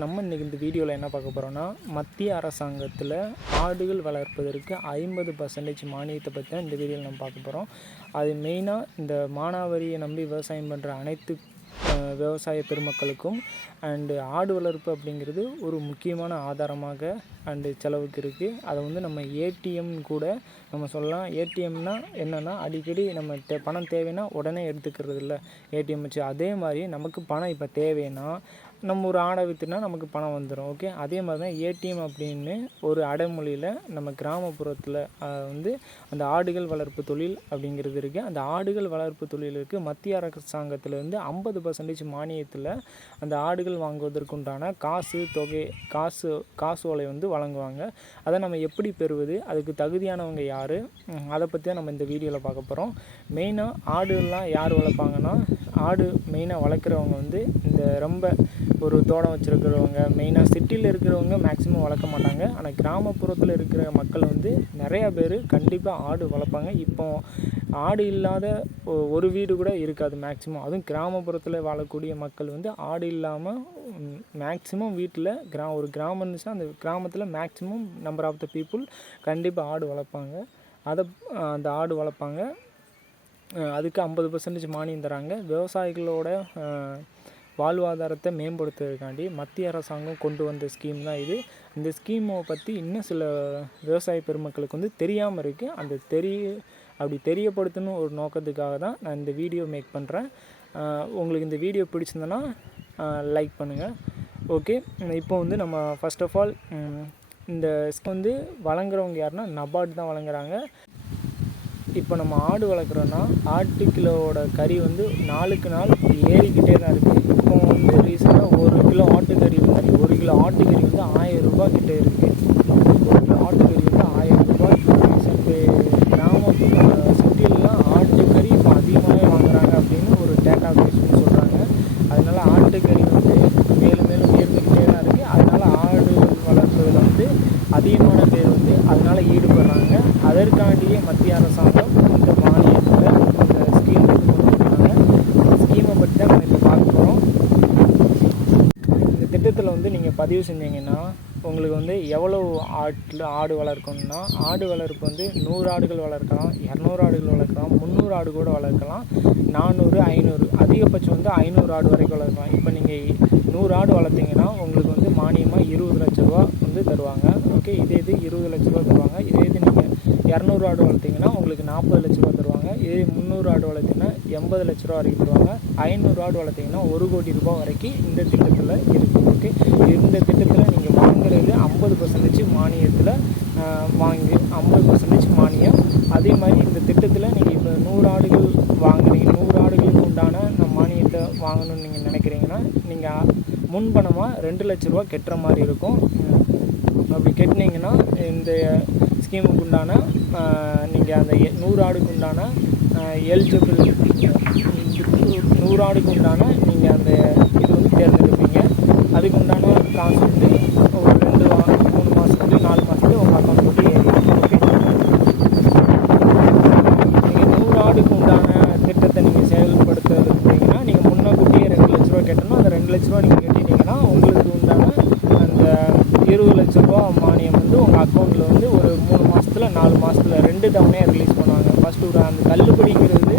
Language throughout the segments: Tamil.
நம்ம இன்றைக்கி இந்த வீடியோவில் என்ன பார்க்க போகிறோம்னா மத்திய அரசாங்கத்தில் ஆடுகள் வளர்ப்பதற்கு ஐம்பது பர்சன்டேஜ் மானியத்தை பற்றி தான் இந்த வீடியோவில் நம்ம பார்க்க போகிறோம் அது மெயினாக இந்த மானாவரியை நம்பி விவசாயம் பண்ணுற அனைத்து விவசாய பெருமக்களுக்கும் அண்டு ஆடு வளர்ப்பு அப்படிங்கிறது ஒரு முக்கியமான ஆதாரமாக அண்டு செலவுக்கு இருக்குது அதை வந்து நம்ம ஏடிஎம் கூட நம்ம சொல்லலாம். ஏடிஎம்னா என்னென்னா அடிக்கடி நம்ம தே பணம் தேவைன்னா உடனே எடுத்துக்கிறது இல்லை. ஏடிஎம் வச்சு அதே மாதிரி நமக்கு பணம் இப்போ தேவைன்னா நம்ம ஒரு ஆடை விற்றுனா நமக்கு பணம் வந்துடும் ஓகே அதே மாதிரி தான் ஏடிஎம் அப்படின்னு ஒரு அடைமொழியில் நம்ம கிராமப்புறத்தில் வந்து அந்த ஆடுகள் வளர்ப்பு தொழில் அப்படிங்கிறது இருக்குது அந்த ஆடுகள் வளர்ப்பு தொழிலுக்கு மத்திய அரசாங்கத்திலேருந்து ஐம்பது பர்சன்டேஜ் மானியத்தில் அந்த ஆடுகள் வாங்குவதற்குண்டான காசு தொகை காசு காசோலை வந்து வழங்குவாங்க. அதை நம்ம எப்படி பெறுவது? அதுக்கு தகுதியானவங்க யார்? அதை பற்றி தான் நம்ம இந்த வீடியோவில் பார்க்க போகிறோம் மெயினாக ஆடுலாம் யார் வளர்ப்பாங்கன்னா ஆடு மெயினாக வளர்க்குறவங்க வந்து இந்த ரொம்ப ஒரு தோட்டம் வச்சுருக்கிறவங்க மெயினாக சிட்டியில் இருக்கிறவங்க மேக்ஸிமம் வளர்க்க மாட்டாங்க. ஆனால் கிராமப்புறத்தில் இருக்கிற மக்கள் வந்து நிறையா பேர் கண்டிப்பாக ஆடு வளர்ப்பாங்க. இப்போ ஆடு இல்லாத ஒரு வீடு கூட இருக்காது மேக்ஸிமம் அதுவும் கிராமப்புறத்தில் வாழக்கூடிய மக்கள் வந்து ஆடு இல்லாமல் மேக்ஸிமம் வீட்டில் கிரா ஒரு கிராமம் இருந்துச்சுன்னா அந்த கிராமத்தில் maximum number of the people கண்டிப்பாக ஆடு வளர்ப்பாங்க. அதை அந்த ஆடு வளர்ப்பாங்க. அதுக்கு ஐம்பது பர்சன்டேஜ் மானியம் தராங்க. விவசாயிகளோட வாழ்வாதாரத்தை மேம்படுத்துறதுக்காண்டி மத்திய அரசாங்கம் கொண்டு வந்த ஸ்கீம் தான் இது. இந்த ஸ்கீமை பற்றி இன்னும் சில விவசாய பெருமக்களுக்கு வந்து தெரியாமல் இருக்குது அந்த தெரிய அப்படி தெரியப்படுத்தணும் ஒரு நோக்கத்துக்காக தான் நான் இந்த வீடியோ மேக் பண்ணுறேன் உங்களுக்கு இந்த வீடியோ பிடிச்சிருந்தனா லைக் பண்ணுங்கள் ஓகே இப்போ வந்து நம்ம ஃபர்ஸ்ட் ஆஃப் ஆல் இந்த ஸ்கீம் வந்து வழங்குறவங்க யாருன்னா நபார்டு தான் வழங்குறாங்க. இப்போ நம்ம ஆடு வளர்க்குறோன்னா ஆட்டு கிலோவோட கறி வந்து நாளுக்கு நாள் ஏறிக்கிட்டே தான் இருக்குது இப்போ வந்து ரீசெண்டாக ஒரு கிலோ ஆட்டுக்கறி கறி ஒரு கிலோ ஆட்டுக்கறி வந்து ஆயிரம் ரூபாய் கிட்டே இருக்குது ஒரு கிலோ ஆட்டுக்கறி வந்து ஆயிரம் ரூபாய் இப்போ கிராம சிட்டிலலாம் ஆட்டுக்கறி இப்போ அதிகமாகவே வாங்குறாங்க அப்படின்னு ஒரு டேட்டா பேஸ்னு சொல்கிறாங்க அதனால ஆட்டுக்கறி வந்து மேலும் மேலும் உயர்ந்துக்கிட்டே தான் இருக்குது அதனால ஆடு வளர்ப்பதில் வந்து அதிகமான பேர் வந்து அதனால ஈடுபடுறாங்க அதற்காண்டியே மத்திய அரசாங்கம் இந்த மானியத்தில் இந்த ஸ்கீம் வந்து கொண்டு வந்தாங்க இந்த ஸ்கீமை பற்றி தான் நம்ம இப்போ பார்க்க போகிறோம் இந்த திட்டத்தில் வந்து நீங்கள் பதிவு செஞ்சீங்கன்னா உங்களுக்கு வந்து எவ்வளோ ஆட்டில் ஆடு வளர்க்கணும்னா ஆடு வளர்ப்பு வந்து நூறு ஆடுகள் வளர்க்கலாம் இரநூறு ஆடுகள் வளர்க்கலாம் முந்நூறு ஆடு கூட வளர்க்கலாம் நானூறு ஐநூறு அதிகபட்சம் வந்து ஐநூறு ஆடு வரைக்கும் வளர்க்கலாம். இப்போ நீங்கள் நூறு ஆடு வளர்த்தீங்கன்னா உங்களுக்கு வந்து மானியமாக இருபது லட்ச ரூபா வந்து தருவாங்க. ஓகே இதே இது இருபது லட்ச ரூபா தருவாங்க. இதே இரநூறு ஆடு வளர்த்தீங்கன்னா உங்களுக்கு நாற்பது லட்ச ரூபா தருவாங்க. இதே முந்நூறு ஆடு வளர்த்தீங்கன்னா எண்பது லட்ச ரூபா வரைக்கும் தருவாங்க. ஐநூறு ஆடு வளர்த்தீங்கன்னா ஒரு கோடி ரூபாய் வரைக்கும் இந்த திட்டத்தில் இருக்குது ஓகே? இந்த திட்டத்தில் நீங்கள் வாங்குறது ஐம்பது பர்சன்டேஜ் மானியத்தில் வாங்கி ஐம்பது பர்சன்டேஜ் மானியம். அதே மாதிரி இந்த திட்டத்தில் நீங்கள் இப்போ நூறு ஆடுகள் வாங்குறீங்க நூறு ஆடுகளுக்கு உண்டான நான் மானியத்தை வாங்கணும்னு நீங்கள் நினைக்கிறீங்கன்னா நீங்கள் முன்பணமாக ரெண்டு லட்ச ரூபா கட்டுற மாதிரி இருக்கும். அப்படி கட்டினீங்கன்னா இந்த ஸ்கீமுக்கு உண்டான நீங்கள் அந்த நூறு ஆடுக்கு உண்டான எலிஜிபிள் நூறு ஆடுக்கு உண்டான நீங்கள் அந்த இது வந்து தேர்ந்தெடுப்பீங்க. அதுக்கு உண்டான காசு வந்து ஒரு ரெண்டு வா மூணு மாதத்துக்கு நாலு மாதத்துக்கு உங்கள் அக்கௌண்ட் விட்டு ஏறிடும் ஓகே நீங்கள் நூறு ஆடுக்கு உண்டான திட்டத்தை நீங்கள் செயல்படுத்துறதுக்குன்னா நீங்கள் முன்னக்கூட்டியே ரெண்டு லட்ச ரூபா கட்டணும் அந்த ரெண்டு லட்ச ரூபா நீங்கள் கட்டிட்டீங்கன்னா உங்களுக்கு உண்டான அந்த இருபது லட்ச ரூபா மானியம் வந்து உங்கள் அக்கௌண்ட்டில் வந்து ஒரு மூணு மாதத்துல நாலு உடனே ரிலீஸ் பண்ணுவாங்க. ஃபஸ்ட்டு ஒரு அந்த தள்ளுபடிங்கிறது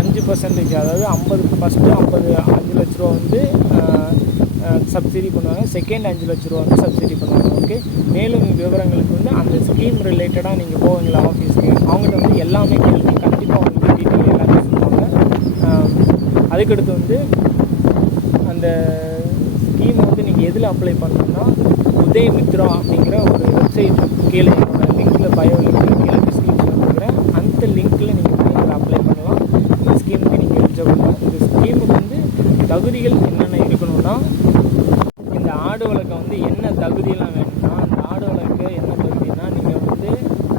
அஞ்சு பர்சன்டேஜ் அதாவது ஐம்பது ஃபஸ்ட்டு ஐம்பது அஞ்சு லட்ச ரூபா வந்து சப்சிடி பண்ணுவாங்க. செகண்ட் அஞ்சு லட்ச ரூபா வந்து சப்சிடி பண்ணுவாங்க. ஓகே மேலும் விவரங்களுக்கு வந்து அந்த ஸ்கீம் ரிலேட்டடாக நீங்கள் போவீங்களா ஆஃபீஸ்க்கு அவங்கள்ட்ட வந்து எல்லாமே கேள்வி கண்டிப்பாக உங்களுக்கு டீட்டெயில் எல்லாமே சொல்லுவாங்க. அதுக்கடுத்து வந்து அந்த ஸ்கீமை வந்து நீங்கள் எதில் அப்ளை பண்ணணும்னா உதய் மித்ரா அப்படிங்கிற ஒரு வெப்சைட் கீழே என்னோட லிங்க்கில் பயோ லிங்க்கில் கீழே டிஸ்கிரிப்ஷனில் கொடுக்குறேன் அந்த லிங்க்கில் நீங்கள் போய் அதில் அப்ளை பண்ணலாம் இந்த ஸ்கீமுக்கு நீங்கள் எலிஜிபிள் தான் இந்த ஸ்கீமுக்கு வந்து தகுதிகள் என்னென்ன இருக்கணும்னா இந்த ஆடு வளர்க்க வந்து என்ன தகுதியெல்லாம் வேணும்னா அந்த ஆடு வளர்க்க என்ன தகுதினா நீங்கள் வந்து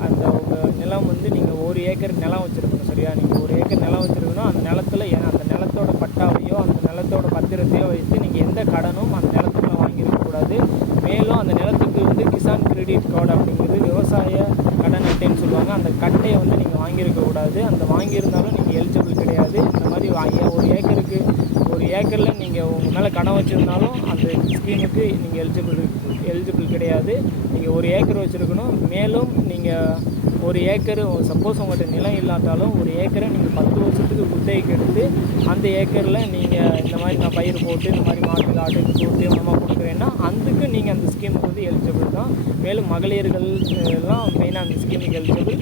அந்த உங்கள் நிலம் வந்து நீங்கள் ஒரு ஏக்கர் நிலம் வச்சுருக்கணும் சரியா? நீங்கள் ஒரு ஏக்கர் நிலம் வச்சுருக்கணும் அந்த நிலத்துல அந்த நிலத்தோட பட்டாவையோ அந்த நிலத்தோட பத்திரத்தையோ வைத்து நீங்கள் எந்த கடனும் அந்த நிலத்துக்குள்ள வாங்கியிருக்கக்கூடாது மேலும் அந்த நிலத்துக்கு வந்து கிசான் கிரெடிட் கார்டு அப்படிங்கிறது விவசாய கடன் அட்டைன்னு சொல்லுவாங்க. அந்த கட்டையை வந்து நீங்கள் வாங்கியிருக்கக்கூடாது அந்த வாங்கியிருந்தாலும் நீங்கள் எலிஜிபிள் கிடையாது இந்த மாதிரி வா- ஏ- ஒரு ஏக்கருக்கு ஒரு ஏக்கரில் நீங்கள் உங்கள் மேலே கடன் வச்சுருந்தாலும் அந்த ஸ்கீமுக்கு நீங்கள் எலிஜிபிள் எலிஜிபிள் கிடையாது. நீங்கள் ஒரு ஏக்கர் வச்சுருக்கணும். மேலும் நீங்கள் ஒரு ஏக்கர் சப்போஸ் உங்கள்கிட்ட நிலம் இல்லாட்டாலும் ஒரு ஏக்கரை நீங்கள் பத்து வருஷத்துக்கு குத்தகைக்கு எடுத்து அந்த ஏக்கரில் நீங்கள் இந்த மாதிரி நான் பயிர் போட்டு இந்த மாதிரி மாட்டு ஆட்டுக்கு போட்டு மூலமாக கொடுக்குறேன்னா அதுக்கு நீங்கள் அந்த ஸ்கீமுக்கு வந்து எலிஜிபிள் தான். மேலும் மகளிர்கள் எல்லாம் மெயினாக அந்த ஸ்கீமுக்கு எலிஜிபிள்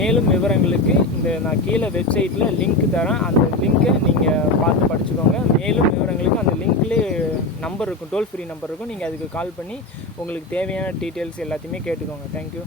மேலும் விவரங்களுக்கு இந்த நான் கீழே வெப்சைட்டில் லிங்க் தரேன். அந்த லிங்க்கை நீங்கள் பார்த்து படிச்சுக்கோங்க. மேலும் விவரங்களுக்கு அந்த லிங்க்லேயே நம்பர் இருக்கும். டோல் ஃப்ரீ நம்பர் இருக்கும். நீங்கள் அதுக்கு கால் பண்ணி உங்களுக்கு தேவையான டீட்டெயில்ஸ் எல்லாத்தையுமே கேட்டுக்கோங்க. தேங்க்யூ